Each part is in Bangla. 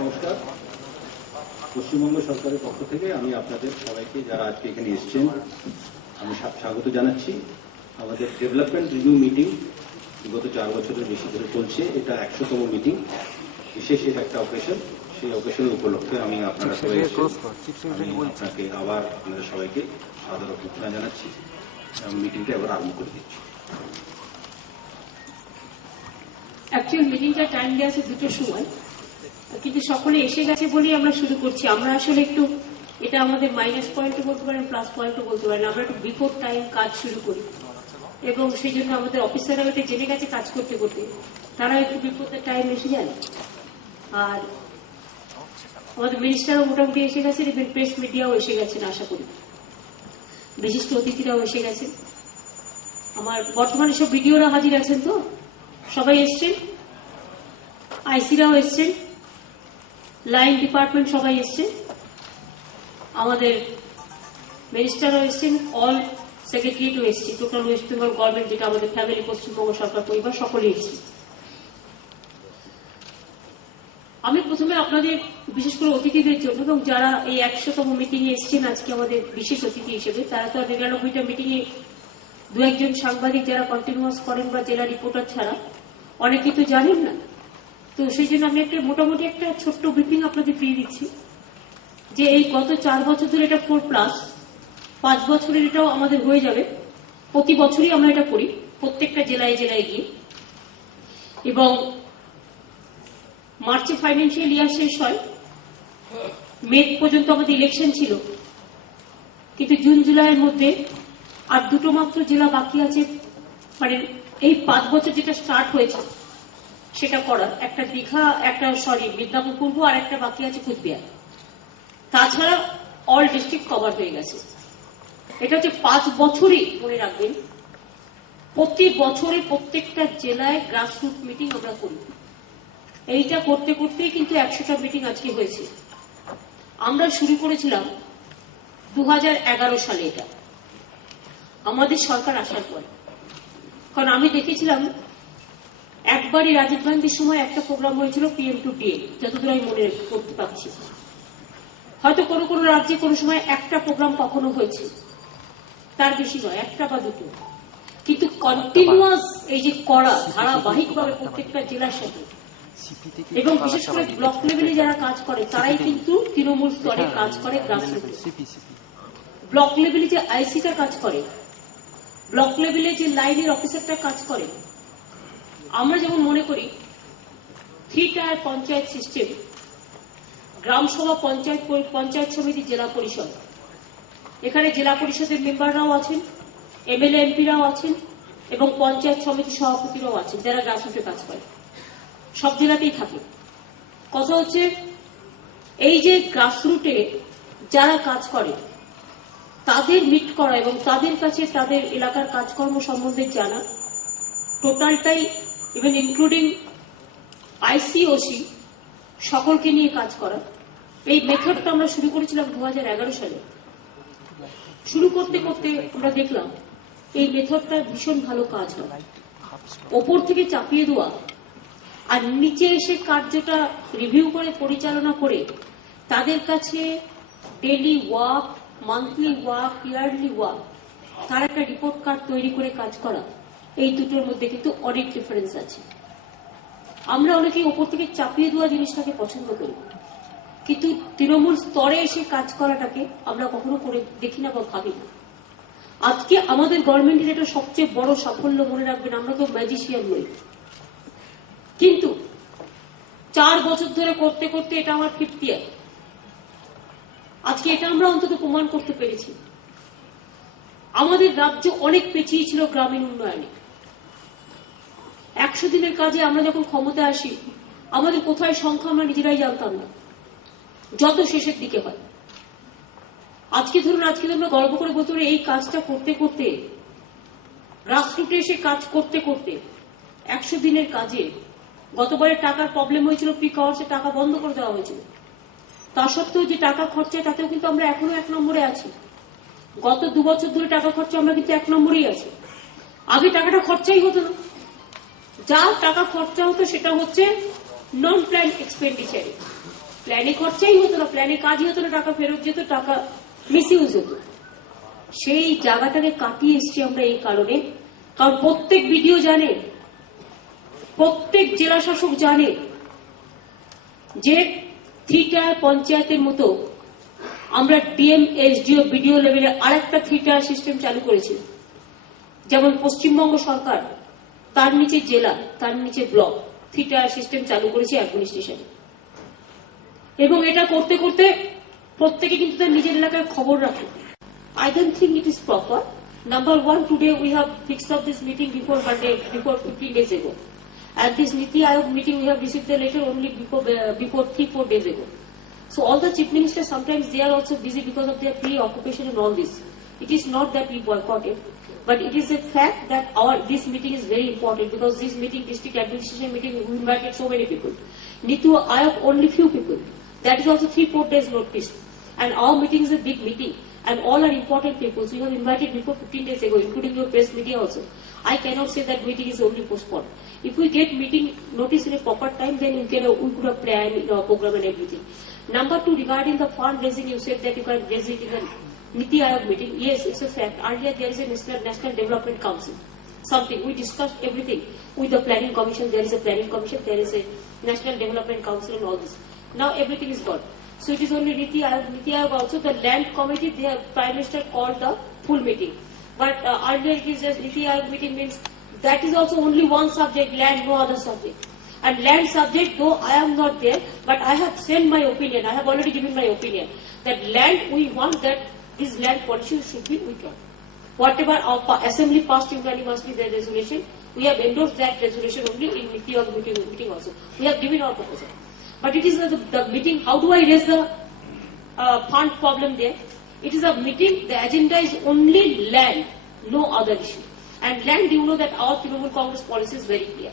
নমস্কার, পশ্চিমবঙ্গ সরকারের পক্ষ থেকে আমি আপনাদের সবাইকে যারা আজকে এখানে এসেছেন আমি স্বাগত জানাচ্ছি। আমাদের ডেভেলপমেন্ট রিভিউ মিটিং বিগত 4 বছরের বেশি ধরে চলছে। এটা 100তম মিটিং, বিশেষ একটা অকেশন। সেই অকেশনের উপলক্ষে আমি আপনারা সবাই আপনাকে আবার আপনাদের সবাইকে সাদর অভ্যর্থনা জানাচ্ছি। মিটিংটা এবার আরম্ভ করে দিচ্ছি। অ্যাকচুয়াল মিটিংটা টাইম দেওয়া আছে 2টোর সময়, কিন্তু সকলে এসে গেছে বলেই আমরা শুরু করছি। আমরা আসলে একটু এটা আমাদের মাইনাস পয়েন্টও বলতে পারেন, প্লাস পয়েন্টও বলতে পারেন। আমরা একটু বিফোর টাইম কাজ শুরু করি এবং সেই জন্য আমাদের অফিসাররা এটা জেনে গেছে কাজ করতে করতে, তারা একটু বিফোর টাইম এসে যান। আর আমাদের মিনিস্টারও মোটামুটি এসে গেছেন, এবং প্রেস মিডিয়াও এসে গেছেন আশা করি, বিশিষ্ট অতিথিরাও এসে গেছেন। আমার বর্তমানে সব ভিডিওরা হাজির আছেন, তো সবাই এসছেন, আইসিরাও এসছেন, লাইন ডিপার্টমেন্ট সবাই এসছেন, আমাদের মিনিস্টারও এসছেন, অল সেক্রেটারিয়েটও এসছে, টোটাল ওয়েস্ট বেঙ্গল গভর্নমেন্ট যেটা আমাদের ফ্যামিলি পশ্চিমবঙ্গ সরকার পরিবার সকলেই এসছে। আমি প্রথমে আপনাদের বিশেষ করে অতিথিদের জন্য এবং যারা এই 100তম মিটিং এ এসছেন আজকে আমাদের বিশেষ অতিথি হিসেবে, তারা তো 99টা মিটিং এ 2-1জন সাংবাদিক যারা কন্টিনিউয়াস করেন বা জেলা রিপোর্টার ছাড়া অনেকেই তো জানেন না। তো সেই জন্য আমি মোটামুটি একটা ছোট্ট ব্রিফিং আপনাদের দিয়ে দিচ্ছি যে এই গত 4 বছর ধরে এটা 4+, 5 বছরের এটাও আমাদের হয়ে যাবে। প্রতি বছরই আমরা এটা করি, প্রত্যেকটা জেলায় জেলায় গিয়ে। এবং মার্চে ফাইন্যান্সিয়াল ইয়ার শেষ হয়, মে পর্যন্ত আমাদের ইলেকশন ছিল, কিন্তু জুন জুলাইয়ের মধ্যে আর 2টো মাত্র জেলা বাকি আছে। মানে এই 5 বছর যেটা স্টার্ট হয়েছে সেটা করার, একটা দীঘা, একটা মিদনাপুর পূর্ব, আর একটা বাকি আছে কুচবিহার। তাছাড়া অল ডিস্ট্রিক্ট কভার হয়ে গেছে। এটা হচ্ছে 5 বছরই মনে রাখবেন, প্রতি বছরে প্রত্যেকটা জেলায় গ্রাসরুট মিটিং আমরা করি। এইটা করতে করতেই কিন্তু 100টা মিটিং আজকে হয়েছে। আমরা শুরু করেছিলাম 2011 সালে, এটা আমাদের সরকার আসার পর। কারণ আমি দেখেছিলাম একবারই রাজীব গান্ধীর সময় একটা প্রোগ্রাম হয়েছিল PM to DA, যতদূর আমি মনে করতে পারছি। হয়তো কোনো কোনো রাজ্যে কোনো সময় একটা প্রোগ্রাম কখনো হয়েছে, তার বেশি নয়, 1টা বা 2টো। কিন্তু কন্টিনিউয়াস এই যে করা ধারাবাহিকভাবে প্রত্যেকটা জেলার সাথে, এবং বিশেষ করে ব্লক লেভেলে যারা কাজ করে তারাই কিন্তু তৃণমূল স্তরে কাজ করে, গ্রাসরুটে। ব্লক লেভেলে যে আইসিটা কাজ করে, ব্লক লেভেলে যে লাইনের অফিসারটা কাজ করে। আমরা যেমন মনে করি 3 টায়ার পঞ্চায়েত সিস্টেম, গ্রাম সভা, পঞ্চায়েত সমিতি, জেলা পরিষদ। এখানে জেলা পরিষদের মেম্বাররাও আছেন, MLA MPরাও আছেন, এবং পঞ্চায়েত সমিতি সভাপতিরাও আছেন যারা গ্রাসরুটে কাজ করে। সব জেলাতেই থাকে। কথা হচ্ছে এই যে গ্রাসরুটে যারা কাজ করে তাদের মিট করা এবং তাদের কাছে তাদের এলাকার কাজকর্ম সম্বন্ধে জানা, টোটালটাই ইভেন ইনক্লুডিং ICOC সকলকে নিয়ে কাজ করা। এই মেথডটা আমরা শুরু করেছিলাম 2011 সালে। শুরু করতে করতে আমরা দেখলাম এই মেথডটা ভীষণ ভালো কাজ হয়। ওপর থেকে চাপিয়ে দেওয়া আর নিচে এসে কার্যটা রিভিউ করে পরিচালনা করে তাদের কাছে daily work, monthly work, yearly work, তার একটা রিপোর্ট কার্ড তৈরি করে কাজ করা, এই দুটোর মধ্যে কিন্তু অনেক ডিফারেন্স আছে। আমরা অনেকেই ওপর থেকে চাপিয়ে দেওয়া জিনিসটাকে পছন্দ করি, কিন্তু তৃণমূল স্তরে এসে কাজ করাটাকে আমরা কখনো করে দেখি না বা ভাবি না। আজকে আমাদের গভর্নমেন্টের এটা সবচেয়ে বড় সাফল্য, মনে রাখবেন। আমরা তো ম্যাজিশিয়ান নই, কিন্তু 4 বছর ধরে করতে করতে এটা আমার 5th ইয়ার। আজকে এটা আমরা অন্তত প্রমাণ করতে পেরেছি। আমাদের রাজ্য অনেক পেছিয়ে ছিল গ্রামীণ উন্নয়নে। 100 দিনের কাজে আমরা যখন ক্ষমতায় আসি, আমাদের কোথায় সংখ্যা আমরা নিজেরাই জানতাম না, যত শেষের দিকে হয়। আজকে ধরুন আমরা গর্ব করে বলতে পারি এই কাজটা করতে করতে, গ্রাসরুটে এসে কাজ করতে করতে 100 দিনের কাজে গতবারে টাকার প্রবলেম হয়েছিল, পিক আওয়ার্সে টাকা বন্ধ করে দেওয়া হয়েছিল। তা সত্ত্বেও যে টাকা খরচা, তাতেও কিন্তু আমরা এখনো 1 নম্বরে আছি। গত 2 বছর ধরে টাকা খরচা আমরা কিন্তু 1 নম্বরেই আছি। আগে টাকাটা খরচাই হতো না, যা টাকা খরচা হতো সেটা হচ্ছে নন প্ল্যান এক্সপেন্ডিচারে, প্ল্যানে খরচাই হতো না, প্ল্যানে কাজই হতো না, টাকা ফেরত যেত, টাকা মিসইউজ হতো। সেই জায়গাটাকে কাটিয়ে এসছি আমরা এই কারণে, কারণ প্রত্যেক বিডিও জানে, প্রত্যেক জেলা শাসক জানে যে 3 টায়ার পঞ্চায়েতের মতো আমরা ডিএম, এসডিও, বিডিও লেভেলে আরেকটা 3 টায়ার সিস্টেম চালু করেছি। যেমন পশ্চিমবঙ্গ সরকার, তার নিচে জেলা, তার নিচে ব্লক, 3 টায়ার সিস্টেম চালু করেছে অ্যাডমিনিস্ট্রেশনে। এবং এটা করতে করতে প্রত্যেকে কিন্তু তার নিজের এলাকার খবর রাখে। I don't think it is proper. Number one, today we have fixed up this meeting before Monday, before 15 days ago. At this Niti Aayog meeting, we have received the letter only before 3-4 days ago. So all the chief ministers, sometimes they are also busy because of their preoccupation and all this. It is not that we boycott it, but it is a fact that this meeting is very important, because this meeting, district administration meeting, we invited so many people. Niti Aayog, only few people. That is also 3-4 days notice. And our meeting is a big meeting. And all are important people. So you have invited before 15 days ago, including your press media also. I cannot say that meeting is only postponed. If we get meeting notice in a proper time, then we could have planned program and everything. Number two, regarding the fundraising, you said that you can raise it in the Niti Aayog meeting. Yes, it's a fact. Earlier there is a National Development Council. Something. We discussed everything. With the Planning Commission, there is a Planning Commission, there is a National Development Council and all this. Now everything is gone. So it is only Niti Aayog. Niti Aayog also, the land committee, the Prime Minister called the full meeting. But earlier it is just Niti Aayog meeting means that is also only one subject, land, no other subject. And land subject, though I am not there, but I have sent my opinion. I have already given my opinion. That land, we want that this land policy should be withdrawn. Whatever our assembly passed unanimously their resolution, we have endorsed that resolution only in Niti Aayog meeting also. We have given our proposal. But it is the meeting, how do I raise the fund problem there? It is a meeting, the agenda is only land, no other issue. And land, you know that our Trinamool Congress policy is very clear.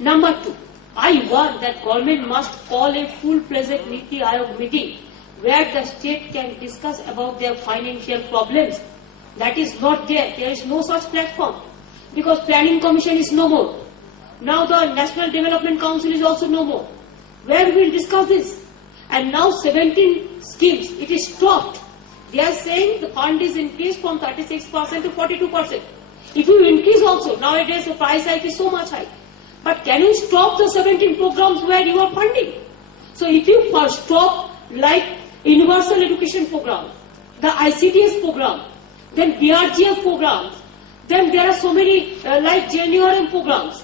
Number two, I want that government must call a full-fledged Niti Aayog meeting where the state can discuss about their financial problems. That is not there. There is no such platform. Because Planning Commission is no more. Now the National Development Council is also no more. Where we will discuss this. And now 17 schemes, it is stopped. They are saying the fund is increased from 36% to 42%. If you increase also, nowadays the price hike is so much high. But can you stop the 17 programs where you are funding? So if you stop like Universal Education Program, the ICDS program, then BRGF programs, then there are so many like JNURM programs.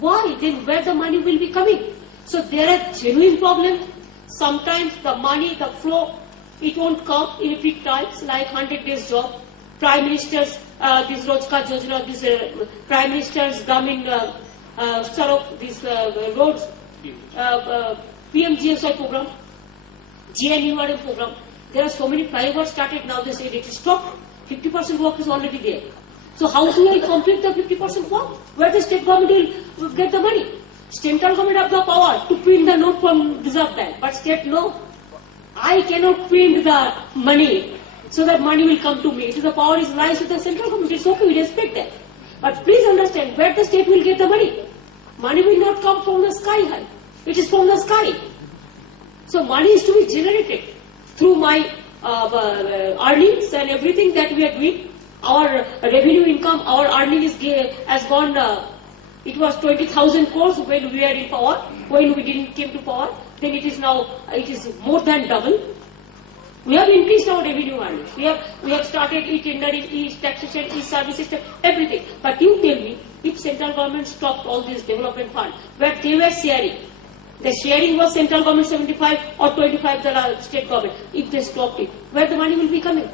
Why? Then where the money will be coming? So there are genuine problems. Sometimes the money, the flow, it won't come in big times, like 100 days job. Prime Minister's, this Rozgar Yojana, this Prime Minister's Gramin Sarok, this roads, PMGSY program, GNURM program. There are so many flyovers started now, they say it is stopped. 50% work is already there. So how do I complete the 50% work? Where the state government will get the money? Central government have the power to print the note from Reserve Bank, but state no. I cannot print the money so that money will come to me. It is the power is lies with the central government. It's okay, we respect that. But please understand, where the state will get the money? Money will not come from the sky high. It is from the sky. So money is to be generated through my earnings and everything that we are doing. Our revenue income, our earning has gone. It was 20,000 crores when we were in power. When we didn't came to power, then it is now, it is more than double. We have increased our revenue earnings. We have started e-tendering, e-taxation, e-service system, everything. But you tell me, if central government stopped all this development fund, where they were sharing, the sharing was central government 75 or 25 the state government. If they stopped it, where the money will be coming?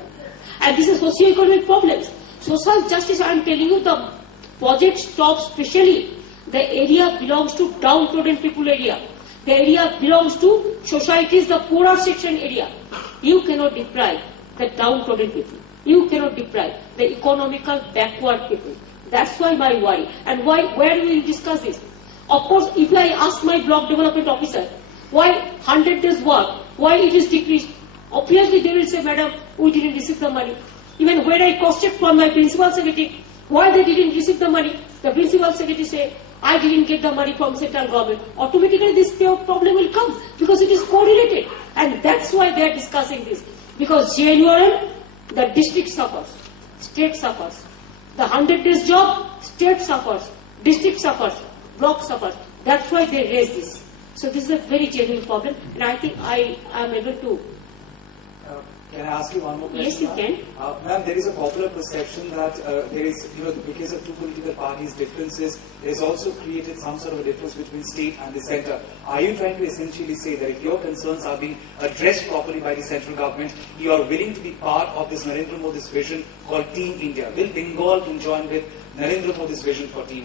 And this is socio-economic problems. Social justice, I am telling you, the project stops, especially the area belongs to downtrodden people area. The area belongs to societies, the poorer section area. You cannot deprive the downtrodden people. You cannot deprive the economical backward people. That's why my worry. And why? Where will we discuss this? Of course, if I ask my block development officer, why 100 days work, why it is decreased, obviously they will say, madam, we didn't receive the money. Even when I cross-checked from my principal secretary, why they didn't receive the money, the principal secretary say, I didn't get the money from central government, automatically this problem will come because it is correlated. And that's why they are discussing this. Because JNURM, the district suffers, state suffers. The 100 days job, state suffers, district suffers, block suffers. That's why they raise this. So this is a very genuine problem, and I think I am able to. Can I ask you one more question? Yes, you can. Ma'am, there is a popular perception that there is, because of two political parties' differences, there's also created some sort of a difference between state and the centre. Are you trying to essentially say that if your concerns are being addressed properly by the central government, you are willing to be part of this Narendra Modi's vision called Team India? Will Bengal join with Narendra Modi's vision for Team India?